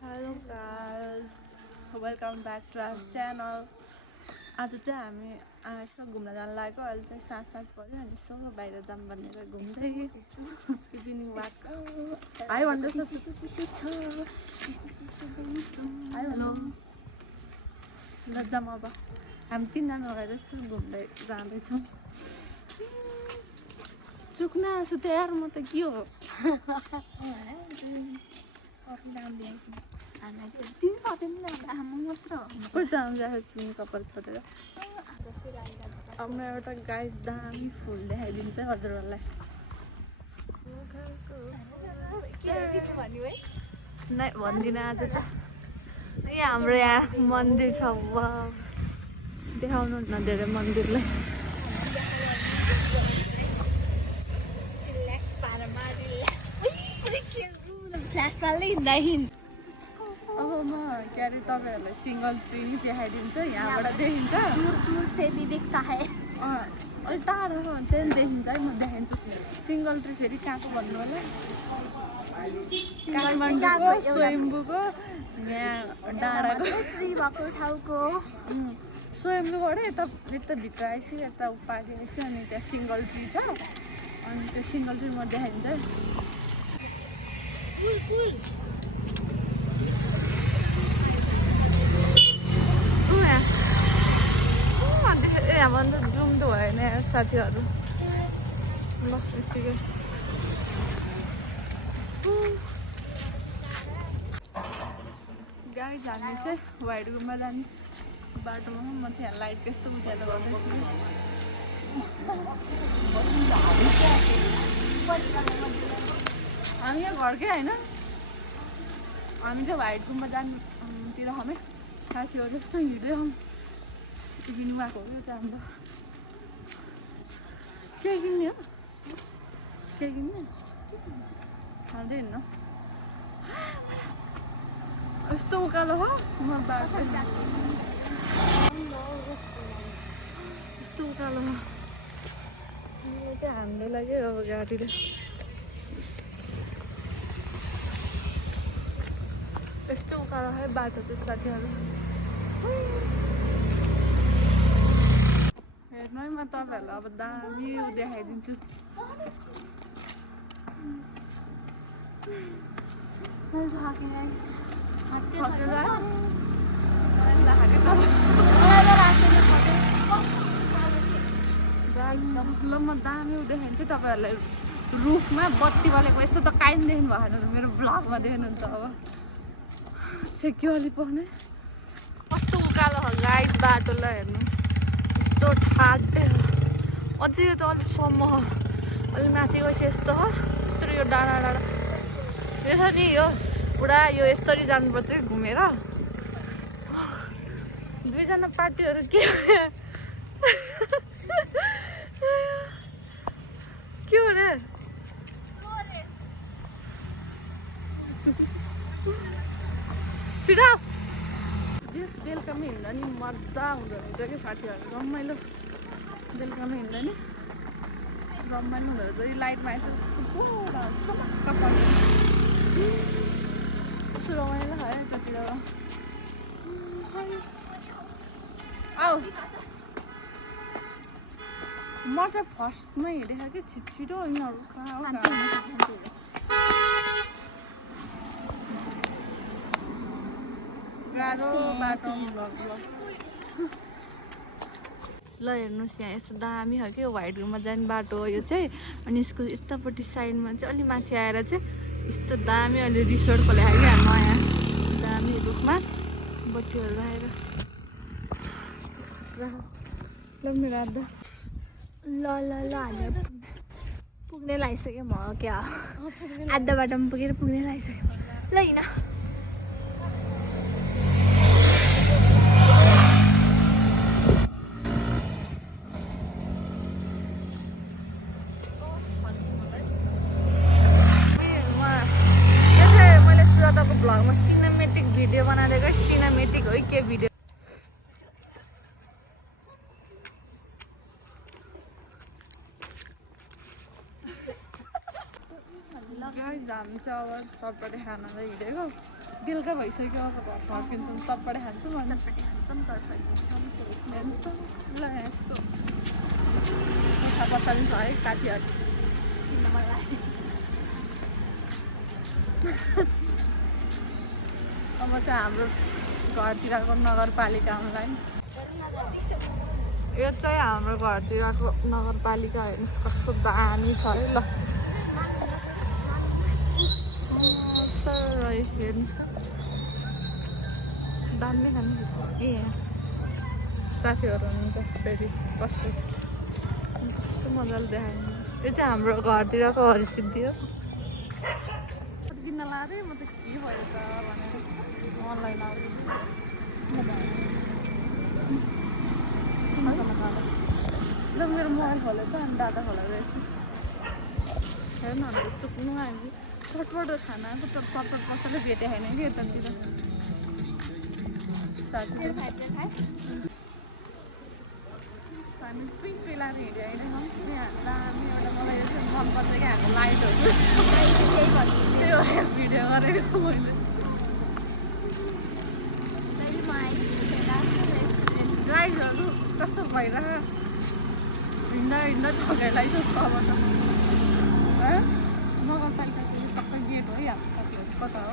Hello guys, welcome back to our channel. आज चाहिँ हामी यसो घुम्न जान लागेको अहिले चाहिँ साँझ पर्यो अनि यसो बाहिर जाऊँ भनेर घुम्दै इभिनिङ वाक हाई भन्दैछ हेलो ल जाऊँ अब हामी तीनजना भएर यसो घुम्दै जाँदैछौँ चुक्न सुते यार म त के हो कपाल छोडेर अब म एउटा गाइस दामी फुल देखाइदिन्छ हजुरहरूलाई नै भन्दिनँ आज त यहाँ हाम्रो यहाँ मन्दिर छ देखाउनु न धेरै मन्दिरलाई अब म के अरे तपाईँहरूलाई सिङ्गल ट्री नि देखाइदिन्छु यहाँबाट देखिन्छ अलिक टाढो छ भने चाहिँ देखिन्छ है म देखाइदिन्छु सिङ्गल ट्री फेरि कहाँको भन्नु होला काठमाडौँको स्वयम्भूको यहाँ डाँडाको भएको ठाउँको स्वयम्भूबाट यता भित्र आएपछि यता उपाधि आएपछि अनि त्यहाँ सिङ्गल ट्री छ अनि त्यो सिङ्गल ट्री म देखाइदिन्छ यहाँ भन्दा जुम्दो भएन साथीहरू ल यतिकै गाडी जाने चाहिँ वाइट गुम्बा जाने बाटोमा म चाहिँ यहाँ लाइट कस्तो उज्यालो गर्दैछु हामी यहाँ घरकै होइन हामी चाहिँ वाइट गुम्बा जानुतिर हामी साथीहरू जस्तो हिँड्दै हौँ इभिनिङ वाक हो यो चाहिँ हाम्रो के किन्ने हो के किन्ने खाँदै हिँड्नु यस्तो उकालो हो म बाटो यस्तो उकालो हो यो चाहिँ हान्नु लाग्यो अब गाडीले यस्तो उकालो है बाटो चाहिँ साथीहरू हेर्नु है म तपाईँहरूलाई अब दामी देखाइदिन्छु ल म दामी देखाइदिन्छु तपाईँहरूलाई रुखमा बत्ती बलेको यस्तो त काहीँ देख्नु भएन मेरो ब्लगमा देख्नुहुन्छ अब छेक्यो अलि पाउने कस्तो उकालो हो गाइस बाटोलाई हेर्नु यस्तो ठाड्दै अझै यो त अलिकसम्म अलिक माथि गएपछि यस्तो हो यस्तो यो डाँडा डाँडा यो छ नि यो पुरा यो यसरी जानुपर्छ घुमेर दुईजना पार्टीहरू के के हो रे छिटो जस बेलुकामा हिँड्दा नि मजा हुँदो रहेछ कि साथीहरू रमाइलो बेलुकामा हिँड्दा नि रमाइलो हुँदो रहेछ लाइटमा यसो पुरा चक्क पर्ने कस्तो रमाइलो है यतातिर आऊ म चाहिँ फर्स्टमै हिँडेको कि छिटो यिनीहरू कहाँ हो गाह्रो बाटो ल हेर्नुहोस् यहाँ यस्तो दामी हो कि वाइट गुम्बा जाने बाटो हो यो चाहिँ अनि यसको यतापट्टि साइडमा चाहिँ अलि माथि आएर चाहिँ यस्तो दामी अहिले रिसोर्ट खोलेको क्या नयाँ दामी रुखमा बत्तीहरू राखेर ल मेरो आधा ल हामी पुग्ने लागिसक्यो म क्या आधा बाटोमा पुगेर पुग्ने लागिसक्यो ल हिँड भ्लगमा सिनेमेटिक भिडियो बनाइदिएको सिनेमेटिक हो के भिडियो हामी चाहिँ अब चटपटे खानालाई हिँडेको बेलुका भइसक्यो अब घर फर्किन्छौँ चटपटे खान्छौँ अनि चटपटी खान्छौँ तर्फाइन्छौँ ल यस्तो थाहा पछाडि छ है साथीहरू किन मलाई अब चाहिँ हाम्रो घरतिरको नगरपालिकालाई यो चाहिँ हाम्रो घरतिरको नगरपालिका हेर्नुहोस् कस्तो दामी छ है ल हेर्नुहोस् दामी खानु ए साथीहरू हुनुहुन्छ फेरि कस्तो कस्तो मजाले देखायो यो चाहिँ हाम्रो घरतिरको हरिसिद्धि हो किन्न लाँदै म त के भएछ भनेर अनलाइन आउँदै ल मेरो मोबाइल खोले त अनि डाटा खोलाइरहेछ हेर्नु हाम्रो चुक्नु हामी चटपट खाना त चटपट कसैले भेटे छैन कि यतातिर हामी पिङ्कै लाएर हिँड्यो होइन दामी एउटा मलाई यो चाहिँ मनपर्छ क्या हाम्रो लाइटहरू त्यही भएर भिडियो गरेको मैले गाइजहरू कस्तो भइरह हिँड्दा हिँड्दा ठगाइलाई छ अब त नगरपालिकाको टक्कै गेट हो है हाम्रो साथीहरू कता हो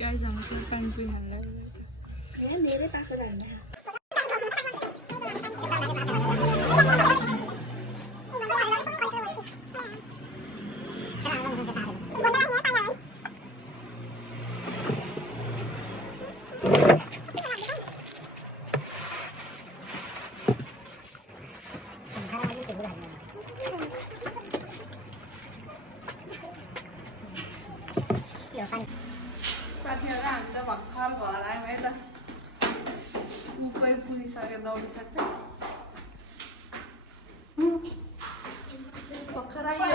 गाइस हम सब कंट्री हल्ला ये मेरे पास रहना है साथीहरू हामी त भर्खर घर आयौँ है त उकै पुगिसक्यो दौडिसक्यो भर्खर आयो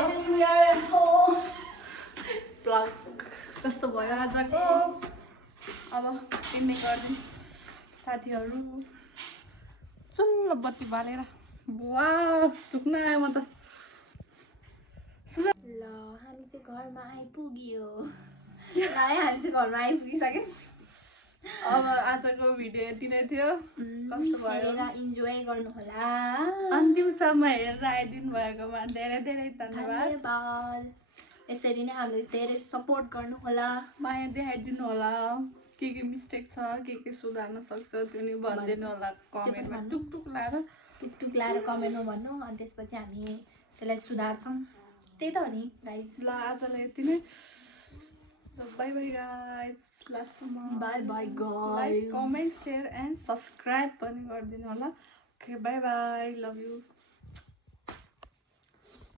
ब्लग कस्तो भयो आजको अब किन्ने गरिदिउँ साथीहरू चुल्लो बत्ती बालेर बुवा चुक्न आयो म त ल हामी चाहिँ घरमा आइपुग्यो हामी चाहिँ घरमा आइपुगिसक्यौँ अब आजको भिडियो यति नै थियो कस्तो भयो इन्जोय गर्नुहोला अन्तिमसम्म हेरेर आइदिनु भएकोमा धेरै धेरै धन्यवाद यसरी नै हामीले धेरै सपोर्ट गर्नुहोला माया देखाइदिनु होला के मिस्टेक छ के सुधार्न सक्छ त्यो नि भनिदिनु होला कमेन्टमा टुकटुक लाएर कमेन्टमा भन्नु अनि त्यसपछि हामी त्यसलाई सुधार्छौँ त्यही त हो नि गाइस ल आजलाई यति नै बाई बाई गाइस लास्टसम्म bye bye guys like comment share and subscribe पनि गरिदिनु होला okay bye bye love you